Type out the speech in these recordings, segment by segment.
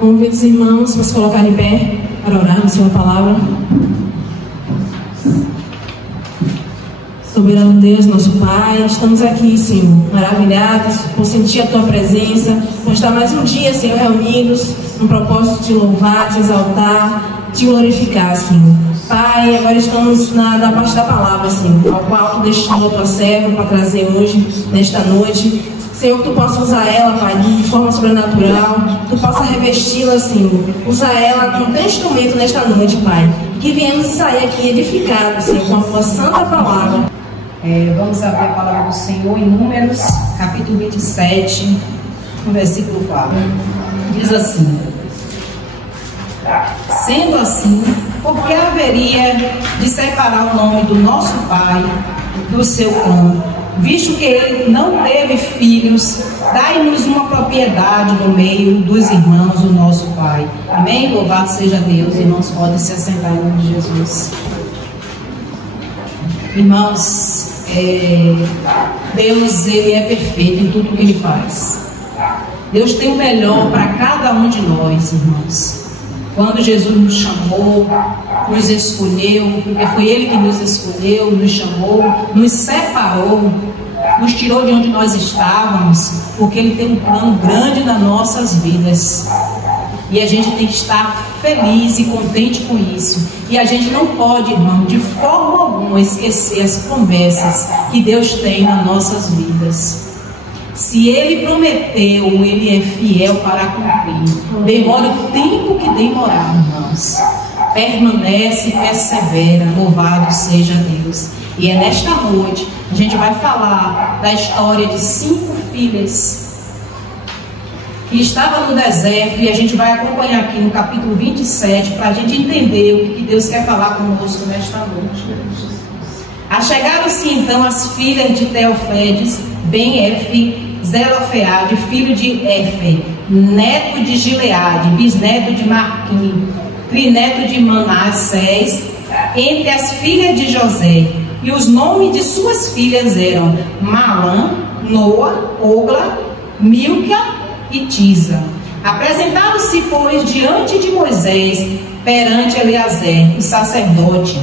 Convido os irmãos para se colocar em pé para orar na sua palavra. Soberano Deus, nosso Pai, estamos aqui, Senhor, maravilhados por sentir a Tua presença, por estar mais um dia, Senhor, reunidos no propósito de louvar, de exaltar, de glorificar, Senhor. Pai, agora estamos na parte da palavra, Senhor, ao qual Tu destinou a Tua serva para trazer hoje, nesta noite. Senhor, que Tu possa usar ela, Pai, de forma sobrenatural, Tu possa revesti-la, Senhor, usar ela como teu instrumento nesta noite, Pai, que viemos sair aqui edificados, Senhor, com a Tua santa palavra. Vamos abrir a palavra do Senhor em Números, capítulo 27, no versículo 4. Diz assim: sendo assim, por que haveria de separar o nome do nosso pai do seu clã? Visto que ele não teve filhos, dai-nos uma propriedade no meio dos irmãos do nosso pai. Amém? Louvado seja Deus. Irmãos, podem se assentar em nome de Jesus. Irmãos, Deus, Ele é perfeito em tudo que Ele faz. Deus tem o melhor para cada um de nós, irmãos. Quando Jesus nos chamou, nos escolheu, porque foi Ele que nos escolheu, nos chamou, nos separou, nos tirou de onde nós estávamos, porque Ele tem um plano grande nas nossas vidas. E a gente tem que estar feliz e contente com isso. E a gente não pode, irmão, de forma alguma esquecer as promessas que Deus tem nas nossas vidas. Se Ele prometeu, Ele é fiel para cumprir. Demora o tempo que demorar, irmãos. Permanece e persevera. Louvado seja Deus. E é nesta noite a gente vai falar da história de 5 filhas que estavam no deserto, e a gente vai acompanhar aqui no capítulo 27 para a gente entender o que Deus quer falar conosco nesta noite. Achegaram-se então as filhas de Teofedes, Ben-Efe, Zelofeade, filho de Efe, neto de Gileade, bisneto de Marquim, trineto de Manassés, entre as filhas de José. E os nomes de suas filhas eram Malã, Noa, Ogla, Milca e Tisa. Apresentaram-se, pois, diante de Moisés, perante Eleazar, o sacerdote,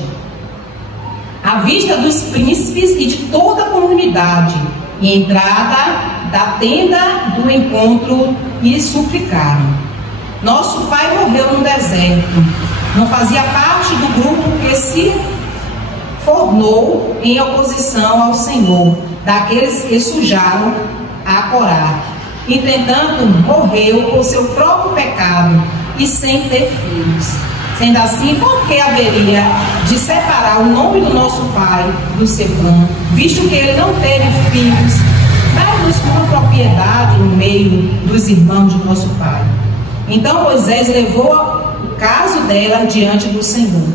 à vista dos príncipes e de toda a comunidade, e entrada da tenda do encontro, e suplicaram: nosso pai morreu no deserto, não fazia parte do grupo que se formou em oposição ao Senhor, daqueles que sujaram a Corá. Entretanto, morreu por seu próprio pecado e sem ter filhos. Sendo assim, por que haveria de separar o nome do nosso pai do seu clã, visto que ele não teve filhos? Dai-nos uma propriedade no meio dos irmãos do nosso pai. Então Moisés levou o caso dela diante do Senhor.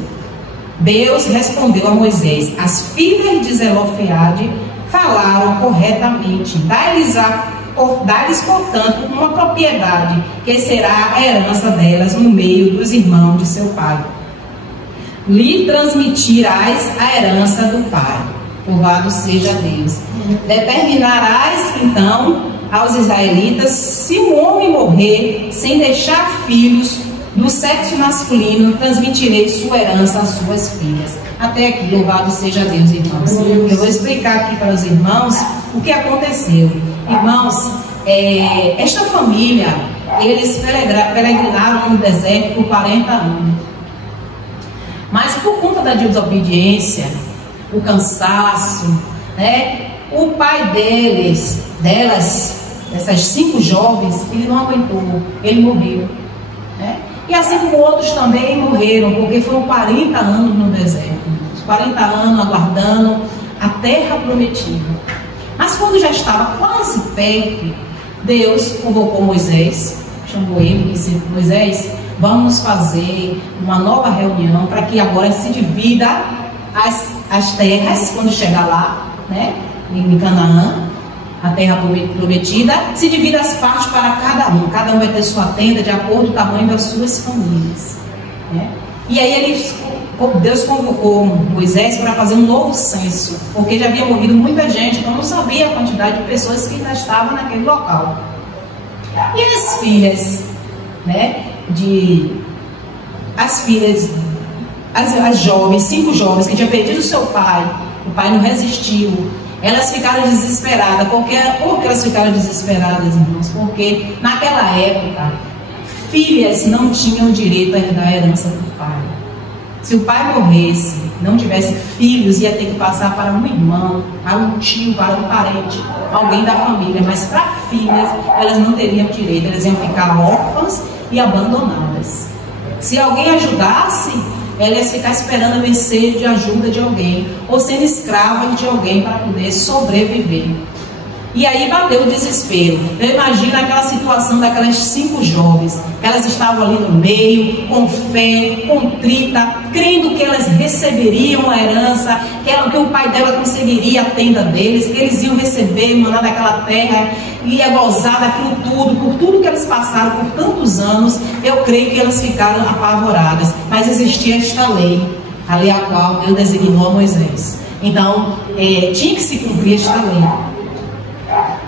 Deus respondeu a Moisés: as filhas de Zelofeade falaram corretamente. Dá-lhes, portanto, uma propriedade, que será a herança delas no meio dos irmãos de seu pai. Lhe transmitirás a herança do pai. Louvado seja Deus. Determinarás, então, aos israelitas, se um homem morrer sem deixar filhos do sexo masculino, transmitirei sua herança às suas filhas. Até aqui, louvado seja Deus, irmãos. Eu vou explicar aqui para os irmãos o que aconteceu. Irmãos, esta família, eles peregrinaram no deserto por 40 anos. Mas por conta da desobediência, o cansaço, né, o pai dessas 5 jovens, ele não aguentou, ele morreu, né? E assim como outros também morreram, porque foram 40 anos no deserto, 40 anos aguardando a terra prometida. Mas quando já estava quase perto, Deus convocou Moisés, chamou ele e disse: Moisés, vamos fazer uma nova reunião para que agora se divida as terras, quando chegar lá, né, em Canaã, a terra prometida, se divida as partes para cada um vai ter sua tenda de acordo com o tamanho das suas famílias, né? E aí Deus convocou Moisés para fazer um novo censo, porque já havia morrido muita gente, então não sabia a quantidade de pessoas que ainda estavam naquele local. E as filhas né, as filhas, as jovens, 5 jovens que tinham perdido o seu pai, o pai não resistiu, elas ficaram desesperadas. Por que elas ficaram desesperadas, irmãos? Porque naquela época, filhas não tinham direito a herdar a herança do pai. Se o pai morresse, não tivesse filhos, ia ter que passar para um irmão, para um tio, para um parente, alguém da família. Mas para filhas, elas não teriam direito, elas iam ficar órfãs e abandonadas. Se alguém ajudasse, ela ia ficar esperando a mercê de ajuda de alguém, ou sendo escrava de alguém para poder sobreviver. E aí bateu o desespero. Eu imagino aquela situação daquelas 5 jovens, que elas estavam ali no meio, com fé, contrita, crendo que elas receberiam a herança, que o pai dela conseguiria a tenda deles, que eles iam receber, maná daquela terra, ia gozar daquilo tudo, por tudo que elas passaram por tantos anos. Eu creio que elas ficaram apavoradas. Mas existia esta lei, a lei a qual Deus designou a Moisés. Então, tinha que se cumprir esta lei.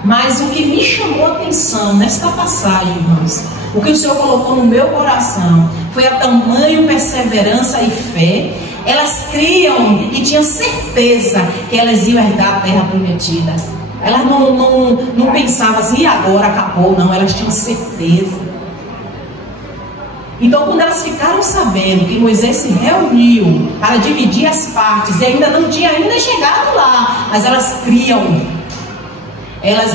Mas o que me chamou a atenção nesta passagem, irmãos, o que o Senhor colocou no meu coração, foi a tamanho perseverança e fé. Elas criam e tinham certeza que elas iam herdar a terra prometida. Elas não pensavam assim, e agora acabou, não, elas tinham certeza. Então, quando elas ficaram sabendo que Moisés se reuniu para dividir as partes, e ainda não tinha chegado lá, mas elas criam. Elas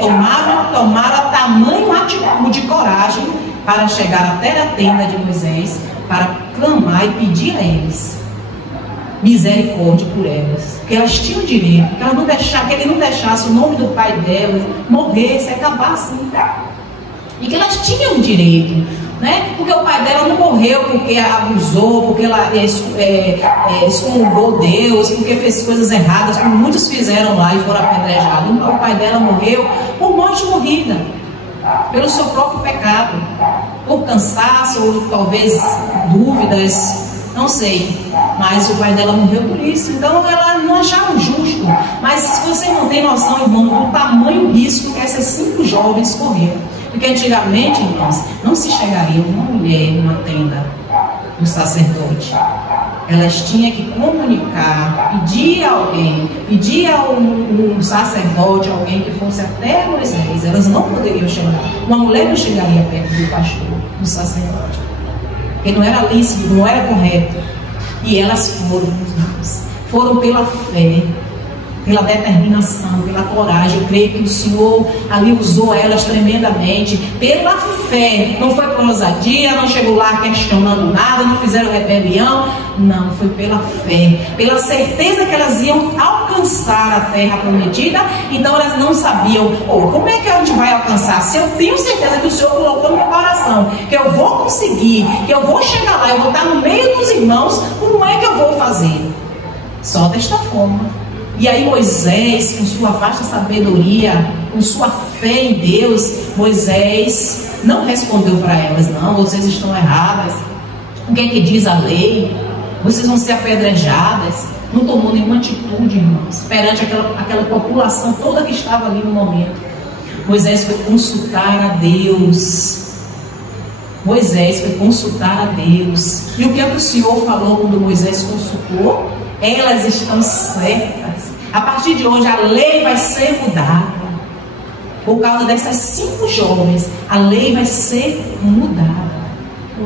tomaram a tamanho atitude de coragem para chegar até a tenda de Moisés, para clamar e pedir a eles misericórdia por elas, que elas tinham direito, que ele não deixasse o nome do pai delas morresse, acabasse, e que elas tinham direito, né? Porque o pai dela não morreu porque abusou, porque ela excomungou Deus, porque fez coisas erradas, como muitos fizeram lá e foram apedrejados. O pai dela morreu por morte morrida, pelo seu próprio pecado, por cansaço ou talvez dúvidas, não sei, mas o pai dela morreu por isso. Então ela não acharam justo. Mas se você não tem noção, irmão, do tamanho risco que essas 5 jovens correram. Porque antigamente, irmãos, não se chegaria uma mulher numa tenda do sacerdote. Elas tinham que comunicar, pedir a alguém, pedir a um sacerdote, alguém que fosse até Moisés. Elas não poderiam chegar. Uma mulher não chegaria perto do pastor, do sacerdote, porque não era lícito, não era correto. E elas foram pela fé, pela determinação, pela coragem. Eu creio que o Senhor ali usou elas tremendamente, pela fé. Não foi por ousadia, não chegou lá questionando nada, não fizeram rebelião. Não, foi pela fé, pela certeza que elas iam alcançar a terra prometida. Então elas não sabiam, como é que a gente vai alcançar? Se eu tenho certeza que o Senhor colocou no meu coração, que eu vou conseguir, que eu vou chegar lá, eu vou estar no meio dos irmãos, como é que eu vou fazer? Só desta forma. E aí Moisés, com sua vasta sabedoria, com sua fé em Deus, Moisés não respondeu para elas, não, vocês estão erradas. O que é que diz a lei? Vocês vão ser apedrejadas. Não tomou nenhuma atitude, irmãos, perante aquela população toda que estava ali no momento. Moisés foi consultar a Deus. Moisés foi consultar a Deus. E o que é que o Senhor falou quando Moisés consultou? Elas estão certas. A partir de hoje a lei vai ser mudada. Por causa dessas 5 jovens, a lei vai ser mudada.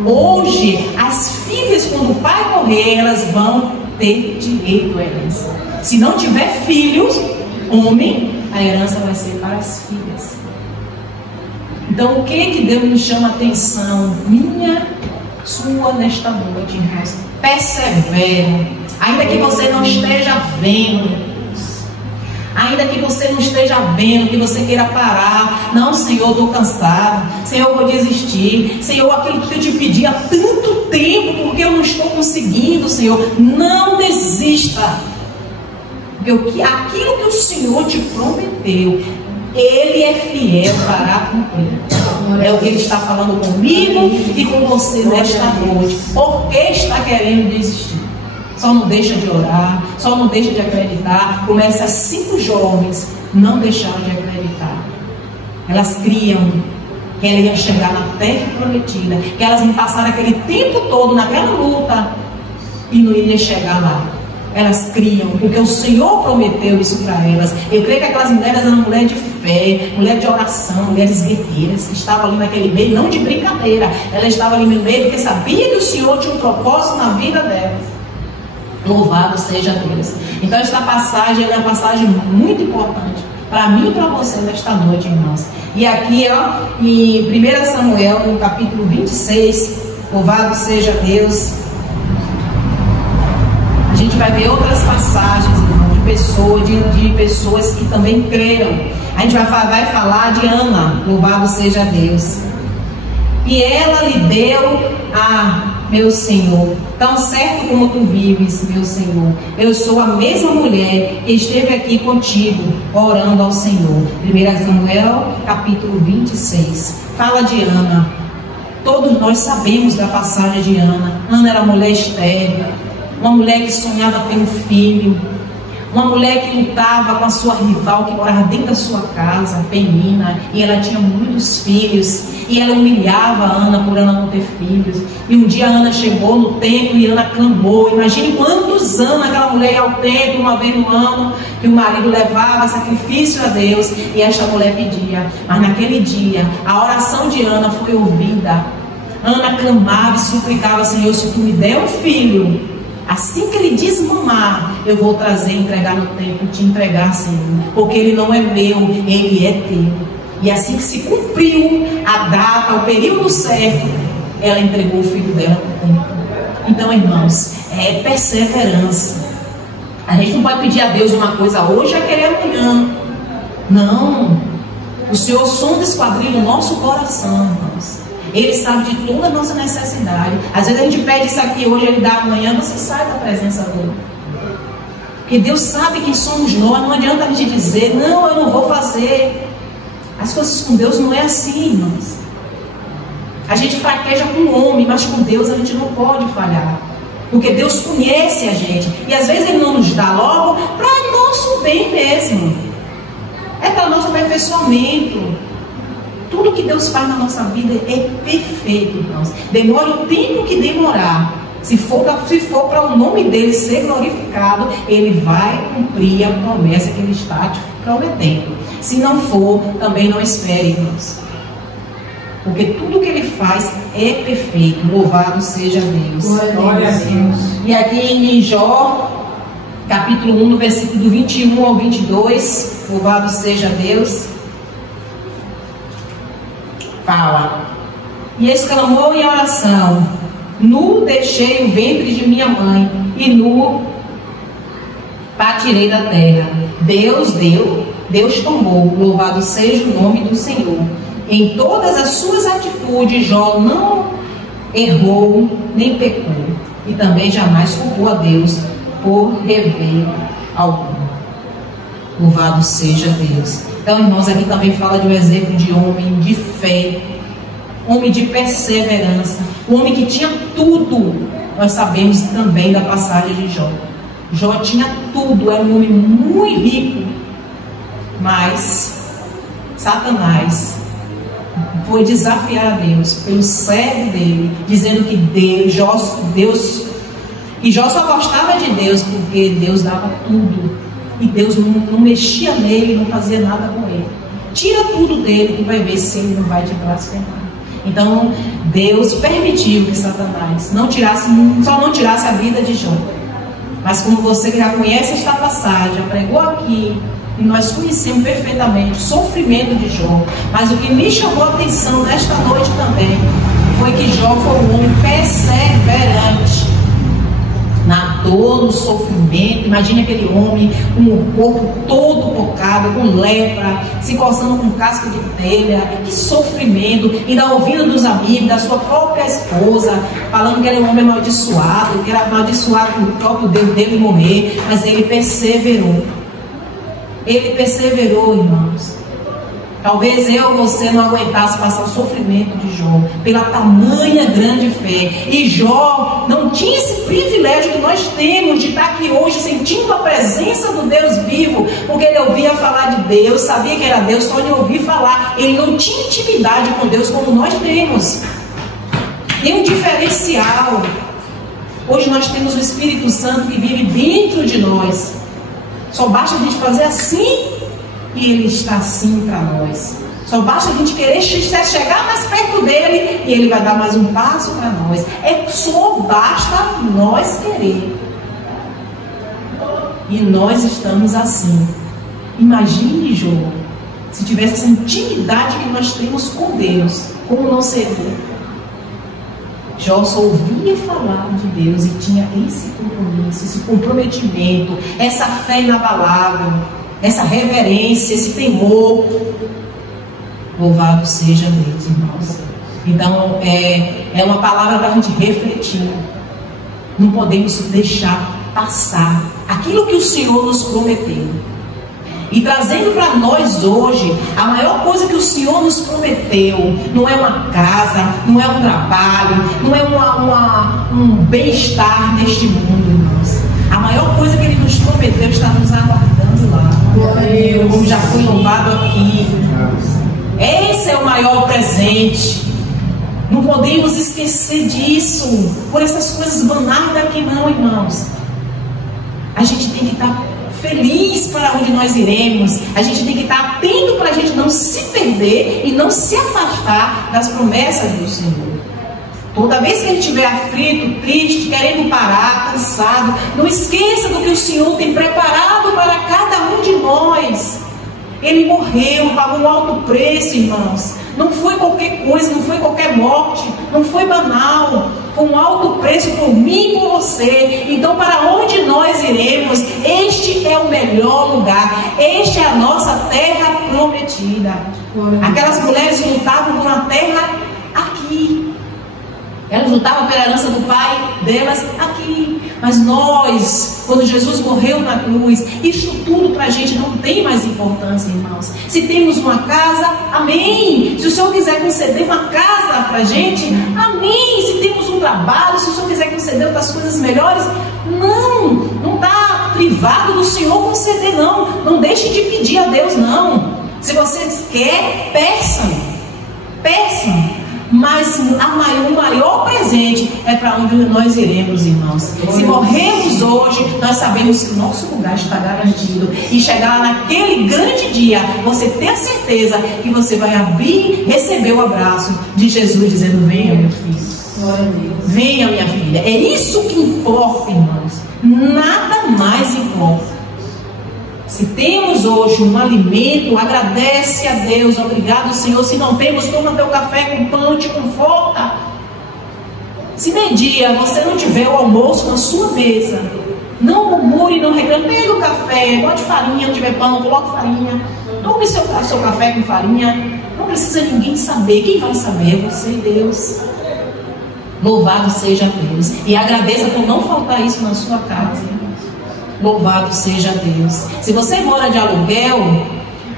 Hoje, as filhas, quando o pai morrer, elas vão ter direito à herança. Se não tiver filhos, homem, a herança vai ser para as filhas. Então, o que Deus nos chama a atenção? Minha, sua, nesta noite, irmãos. Persevere. Ainda que você não esteja vendo, ainda que você não esteja vendo, que você queira parar. Não, Senhor, estou cansado. Senhor, eu vou desistir. Senhor, aquilo que eu te pedi há tanto tempo, porque eu não estou conseguindo, Senhor. Não desista. Porque aquilo que o Senhor te prometeu, Ele é fiel para cumprir. É o que Ele está falando comigo e com você nesta noite. Por que está querendo desistir? Só não deixa de orar, só não deixa de acreditar. Como essas 5 jovens não deixaram de acreditar. Elas criam que ela ia chegar na terra prometida, que elas iam passar aquele tempo todo naquela luta e não iria chegar lá. Elas criam, porque o Senhor prometeu isso para elas. Eu creio que aquelas mulheres eram mulheres de fé, mulheres de oração, mulheres guerreiras, que estavam ali naquele meio, não de brincadeira. Elas estavam ali no meio porque sabia que o Senhor tinha um propósito na vida delas. Louvado seja Deus. Então esta passagem é uma passagem muito importante para mim e para você nesta noite, irmãos. E aqui, ó, em 1 Samuel, no capítulo 26, louvado seja Deus, a gente vai ver outras passagens, irmão, de pessoas que também creram. A gente vai falar de Ana, louvado seja Deus. E ela lhe deu a meu Senhor, tão certo como tu vives, meu Senhor, eu sou a mesma mulher que esteve aqui contigo, orando ao Senhor. 1 Samuel, capítulo 26, fala de Ana. Todos nós sabemos da passagem de Ana. Ana era uma mulher estéril, uma mulher que sonhava ter um filho, uma mulher que lutava com a sua rival, que morava dentro da sua casa, Penina, e ela tinha muitos filhos, e ela humilhava a Ana por Ana não ter filhos. E um dia a Ana chegou no templo e Ana clamou. Imagine quantos anos aquela mulher ia ao templo uma vez no ano, que o marido levava sacrifício a Deus, e esta mulher pedia. Mas naquele dia, a oração de Ana foi ouvida. Ana clamava e suplicava: Senhor, se tu me der um filho, assim que ele desmamar, eu vou trazer e entregar no templo, te entregar, Senhor, porque ele não é meu, ele é teu. E assim que se cumpriu a data, o período certo, ela entregou o filho dela no templo. Então, irmãos, é perseverança. A gente não pode pedir a Deus uma coisa hoje e querer amanhã. Não. O Senhor sonda e esquadrilha o nosso coração, irmãos. Ele sabe de toda a nossa necessidade. Às vezes a gente pede isso aqui hoje, Ele dá amanhã, você sai da presença dele. Porque Deus sabe quem somos nós. Não adianta a gente dizer: não, eu não vou fazer. As coisas com Deus não é assim, irmãos. A gente fraqueja com o homem, mas com Deus a gente não pode falhar. Porque Deus conhece a gente. E às vezes Ele não nos dá logo para nosso bem mesmo. É para nosso aperfeiçoamento. Tudo que Deus faz na nossa vida é perfeito, irmãos. Demora o tempo que demorar. Se for para o nome dele ser glorificado, Ele vai cumprir a promessa que Ele está te prometendo. Se não for, também não espere, irmãos. Porque tudo que Ele faz é perfeito. Louvado seja Deus. Glória a Deus. E aqui em Jó, capítulo 1, no versículo do 21 ao 22, louvado seja Deus, fala: e exclamou em oração: nu deixei o ventre de minha mãe, e nu partirei da terra. Deus deu, Deus tomou, louvado seja o nome do Senhor. Em todas as suas atitudes, Jó não errou nem pecou, e também jamais culpou a Deus por rever algum. Louvado seja Deus. Então, irmãos, aqui também fala de um exemplo de homem de fé, homem de perseverança, um homem que tinha tudo. Nós sabemos também da passagem de Jó. Jó tinha tudo, era um homem muito rico, mas Satanás foi desafiar a Deus pelo servo dele, dizendo que Jó só gostava de Deus porque Deus dava tudo, e Deus não mexia nele, não fazia nada com ele. Tira tudo dele e vai ver se ele não vai te blasfemar. Então Deus permitiu que Satanás só não tirasse a vida de Jó. Mas como você já conhece esta passagem, já pregou aqui, e nós conhecemos perfeitamente o sofrimento de Jó. Mas o que me chamou a atenção nesta noite também foi que Jó foi um homem perseverante na dor, no sofrimento. Imagine aquele homem com o corpo todo pocado, com lepra, se coçando com casco de telha. Que sofrimento! Ainda ouvindo dos amigos, da sua própria esposa, falando que ele era um homem amaldiçoado, que era amaldiçoado por o próprio Deus dele morrer. Mas ele perseverou. Ele perseverou, irmãos. Talvez eu ou você não aguentasse passar o sofrimento de Jó, pela tamanha grande fé. E Jó não tinha esse privilégio que nós temos de estar aqui hoje sentindo a presença do Deus vivo, porque ele ouvia falar de Deus, sabia que era Deus, só de ouvir falar. Ele não tinha intimidade com Deus como nós temos. Tem um diferencial. Hoje nós temos o Espírito Santo que vive dentro de nós. Só basta a gente fazer assim e ele está assim para nós. Só basta a gente querer chegar mais perto dele e ele vai dar mais um passo para nós. Só basta nós querer. E nós estamos assim. Imagine, Jó, se tivesse essa intimidade que nós temos com Deus, como não seria? Jó só ouvia falar de Deus e tinha esse compromisso, esse comprometimento, essa fé inabalável, essa reverência, esse temor. Louvado seja Deus, irmãos. Então, é uma palavra para a gente refletir. Não podemos deixar passar aquilo que o Senhor nos prometeu. E trazendo para nós hoje, a maior coisa que o Senhor nos prometeu não é uma casa, não é um trabalho, não é um bem-estar neste mundo, irmãos. A maior coisa que Ele nos prometeu está nos aguardando lá. Como já foi louvado aqui. Esse é o maior presente. Não podemos esquecer disso, por essas coisas banais daqui não, irmãos. A gente tem que estar feliz para onde nós iremos. A gente tem que estar atento para a gente não se perder e não se afastar das promessas do Senhor. Toda vez que a gente estiver aflito, triste, querendo parar, cansado, não esqueça do que o Senhor tem preparado para cada um de nós. Ele morreu, pagou um alto preço, irmãos. Não foi qualquer coisa, não foi qualquer morte, não foi banal. Foi um alto preço por mim e por você. Então, para onde nós iremos, este é o melhor lugar. Este é a nossa terra prometida. Aquelas mulheres lutavam por uma terra aqui. Elas lutavam pela herança do pai delas aqui. Mas nós, quando Jesus morreu na cruz, isso tudo para a gente não tem mais importância, irmãos. Se temos uma casa, amém. Se o Senhor quiser conceder uma casa para a gente, amém. Se temos um trabalho, se o Senhor quiser conceder outras coisas melhores, não está privado do Senhor conceder, não. Não deixe de pedir a Deus, não. Se você quer, peçam. Mas o maior presente é para onde nós iremos, irmãos. Se morrermos hoje, nós sabemos que o nosso lugar está garantido. E chegar naquele grande dia, você tem a certeza que você vai abrir, receber o abraço de Jesus, dizendo: venha, meu filho. Venha, minha filha. É isso que importa, irmãos. Nada mais importa. Se temos hoje um alimento, agradece a Deus, obrigado, Senhor. Se não temos, toma teu café com pão, te conforta. Se meio-dia você não tiver o almoço na sua mesa, não murmure, não reclame. Pega o café, bote farinha, não tiver pão, coloque farinha. Tome seu café com farinha. Não precisa ninguém saber. Quem vai saber? Você e Deus. Louvado seja Deus. E agradeça por não faltar isso na sua casa. Louvado seja Deus. Se você mora de aluguel,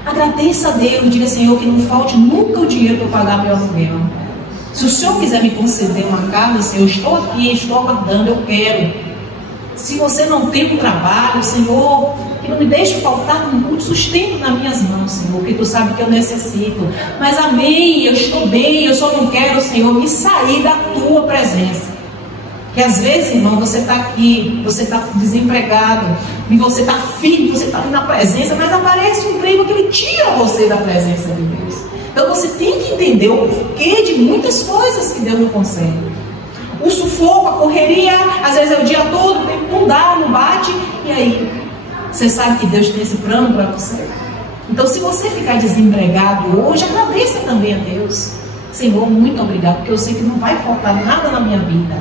agradeça a Deus. Diga: Senhor, que não falte nunca o dinheiro para pagar meu aluguel. Se o Senhor quiser me conceder uma casa, Senhor, eu estou aqui, estou aguardando, eu quero. Se você não tem um trabalho, Senhor, que não me deixe faltar muito sustento nas minhas mãos, Senhor, porque Tu sabe que eu necessito. Mas amém, eu estou bem, eu só não quero, Senhor, me sair da Tua presença. Que às vezes, irmão, você está aqui, você está desempregado, e você está firme, você está na presença, mas aparece um emprego que ele tira você da presença de Deus. Então você tem que entender o porquê de muitas coisas que Deus não concede. O sufoco, a correria, às vezes é o dia todo, não dá, não bate, e aí? Você sabe que Deus tem esse plano para você? Então, se você ficar desempregado hoje, agradeça também a Deus. Senhor, muito obrigado, porque eu sei que não vai faltar nada na minha vida.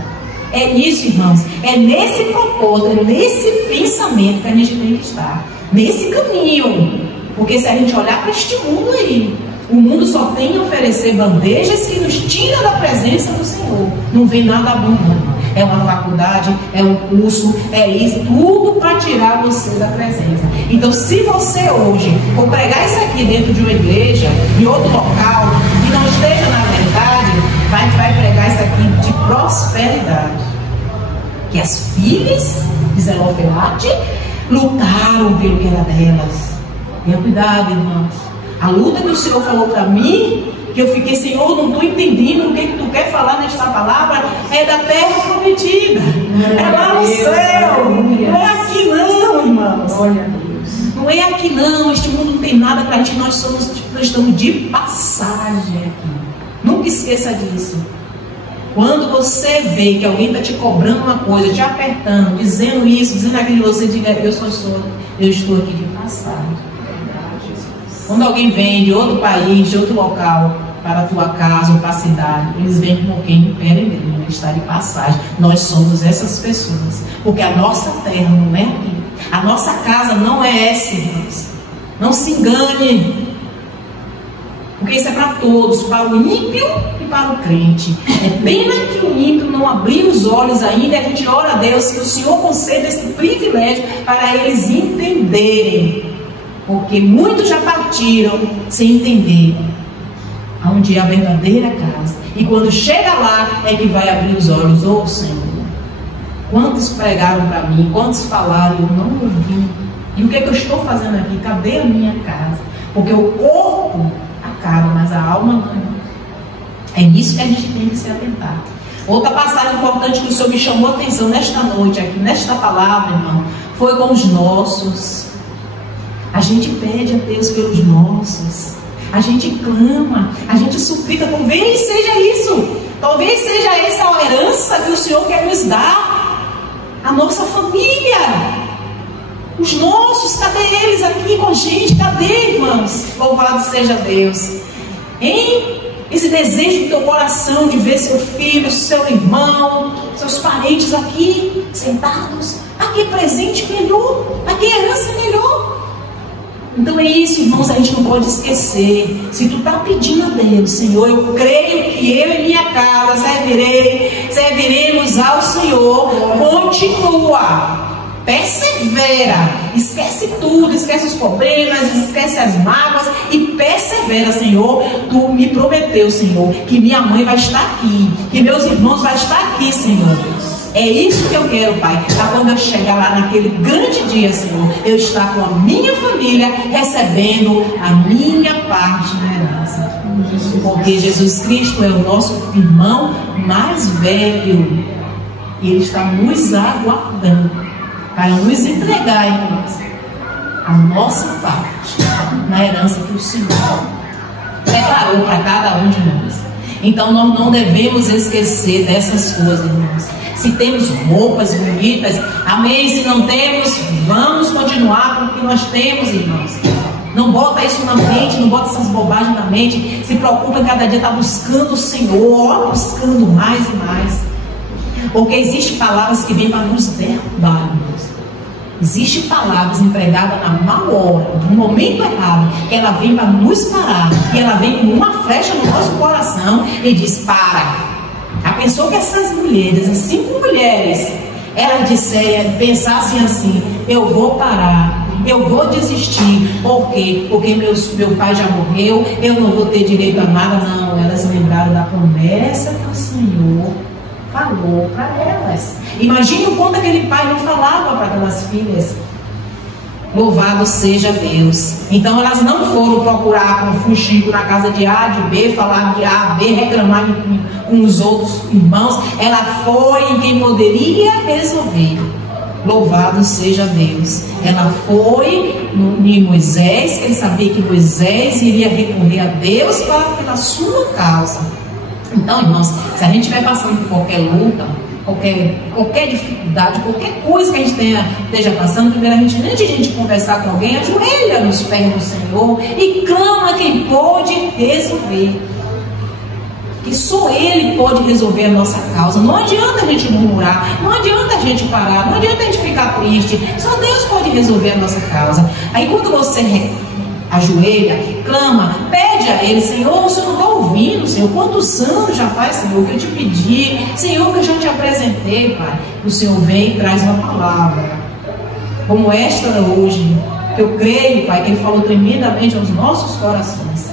É isso, irmãos, é nesse propósito, é nesse pensamento que a gente tem que estar, nesse caminho. Porque se a gente olhar para este mundo aí, o mundo só tem a oferecer bandejas que nos tiram da presença do Senhor. Não vem nada bom, não. é uma faculdade, é um curso, é isso, tudo para tirar você da presença. Então, se você hoje for pregar isso aqui dentro de uma igreja, em outro local, e não esteja na verdade, vai pregar isso aqui de prosperidade. Que as filhas de Zelofehade lutaram pelo que era delas. Tenha cuidado, irmãos. A luta que o Senhor falou para mim, que eu fiquei, Senhor, não estou entendendo o que tu quer falar nesta palavra, é da terra prometida. É lá no céu. Não é aqui não, irmãos. Não é aqui não. Este mundo não tem nada para a gente. Nós estamos de passagem aqui. Nunca esqueça disso. Quando você vê que alguém está te cobrando uma coisa, te apertando, dizendo isso, dizendo aquilo, você diga, eu estou aqui de passagem. Quando alguém vem de outro país, de outro local, para a tua casa ou para a cidade, eles vêm como quem peregrino, está de passagem. Nós somos essas pessoas, porque a nossa terra não é aqui. A nossa casa não é essa, irmãos. Não se engane. Porque isso é para todos, para o ímpio e para o crente. É pena que o ímpio não abriu os olhos ainda, e a gente ora a Deus que o Senhor conceda esse privilégio para eles entenderem. Porque muitos já partiram sem entender aonde é a verdadeira casa. E quando chega lá é que vai abrir os olhos. Ô Senhor, quantos pregaram para mim, quantos falaram, eu não ouvi. E o que é que eu estou fazendo aqui? Cadê a minha casa? Porque o corpo acaba, mas a alma não. É nisso que a gente tem que se atentar. Outra passagem importante que o Senhor me chamou a atenção nesta noite, aqui nesta palavra, irmão, foi com os nossos. A gente pede a Deus pelos nossos. A gente clama, a gente suplica. Talvez seja isso. Talvez seja essa a herança que o Senhor quer nos dar. A nossa família. Os nossos, cadê eles aqui com a gente? Cadê, irmãos? Louvado seja Deus. Hein? Esse desejo do teu coração de ver seu filho, seu irmão, seus parentes aqui sentados, aqui presente melhor, aqui herança melhor. Então é isso, irmãos, a gente não pode esquecer. Se tu está pedindo a Deus, Senhor, eu creio que eu e minha casa serviremos ao Senhor, continua. Persevera, esquece tudo, esquece os problemas, esquece as mágoas e persevera, Senhor. Tu me prometeu, Senhor, que minha mãe vai estar aqui, que meus irmãos vão estar aqui, Senhor. É isso que eu quero, Pai, para quando eu chegar lá naquele grande dia, Senhor, eu estar com a minha família recebendo a minha parte na herança. Porque Jesus Cristo é o nosso irmão mais velho e Ele está nos aguardando para nos entregar, irmãos, a nossa parte na herança que o Senhor preparou para cada um de nós. Então nós não devemos esquecer dessas coisas, irmãos. Se temos roupas bonitas, amém. Se não temos, vamos continuar com o que nós temos, irmãos. Não bota isso na mente, não bota essas bobagens na mente. Se preocupa em cada dia estar buscando o Senhor, buscando mais e mais. Porque existem palavras que vêm para nos derrubar, irmãos. Existem palavras empregadas na má hora, no momento errado, que ela vem para nos parar, que ela vem com uma flecha no nosso coração e diz: para. A pessoa que essas mulheres, as 5 mulheres, elas pensassem assim: eu vou parar, eu vou desistir. Por quê? Porque meu pai já morreu, eu não vou ter direito a nada. Não, elas lembraram da promessa que o Senhor falou para elas. Imagine o quanto aquele pai não falava para aquelas filhas. Louvado seja Deus. Então elas não foram procurar com fuxico na casa de A, de B, falar de A, B, reclamar com os outros irmãos. Ela foi em quem poderia resolver. Louvado seja Deus. Ela foi em Moisés, que ele sabia que Moisés iria recorrer a Deus pela sua causa. Então, irmãos, se a gente estiver passando por qualquer luta, qualquer dificuldade, qualquer coisa que a gente esteja passando, primeiramente, antes de a gente conversar com alguém, ajoelha nos pés do Senhor e clama quem pode resolver. Que só Ele pode resolver a nossa causa. Não adianta a gente murmurar, não adianta a gente parar, não adianta a gente ficar triste. Só Deus pode resolver a nossa causa. Aí quando você ajoelha, clama, pede a Ele: Senhor, o Senhor não está ouvindo, Senhor, quantos anos já faz, Senhor, que eu te pedi, Senhor, que eu já te apresentei, Pai. O Senhor vem e traz uma palavra, como esta hoje, que eu creio, Pai, que Ele falou tremendamente aos nossos corações.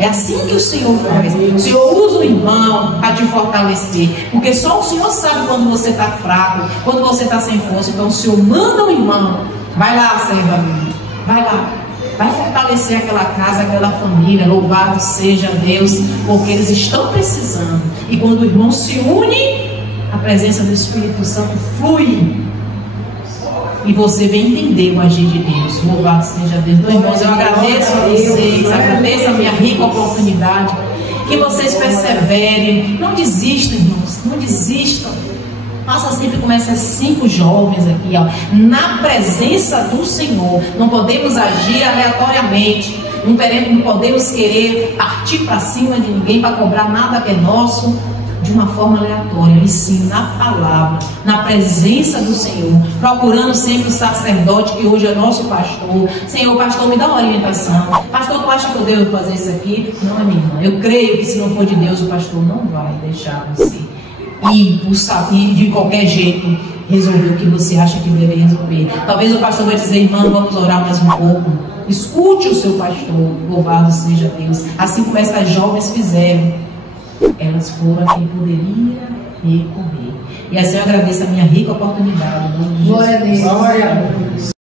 É assim que o Senhor faz. O Senhor usa o irmão para te fortalecer, porque só o Senhor sabe quando você está fraco, quando você está sem força. Então o Senhor manda o irmão, vai lá, serva minha, vai lá, vai fortalecer aquela casa, aquela família. Louvado seja Deus, porque eles estão precisando. E quando o irmão se une, a presença do Espírito Santo flui. E você vem entender o agir de Deus. Louvado seja Deus. Então, irmãos, eu agradeço a vocês, agradeço a minha rica oportunidade. Que vocês perseverem. Não desistam, irmãos, não desistam. Faça sempre como essas 5 jovens aqui, ó, na presença do Senhor. Não podemos agir aleatoriamente. Não podemos querer partir para cima de ninguém para cobrar nada que é nosso de uma forma aleatória, e sim na palavra, na presença do Senhor, procurando sempre o sacerdote que hoje é nosso pastor. Senhor, pastor, me dá uma orientação. Pastor, tu acha que eu devo fazer isso aqui? Não, minha irmã, eu creio que se não for de Deus, o pastor não vai deixar você ir de qualquer jeito resolver o que você acha que deve resolver. Talvez o pastor vai dizer, irmã, vamos orar mais um pouco. Escute o seu pastor. Louvado seja Deus. Assim como essas jovens fizeram, elas foram a quem poderia recorrer. E assim eu agradeço a minha rica oportunidade. Glória a Deus. Glória a Deus.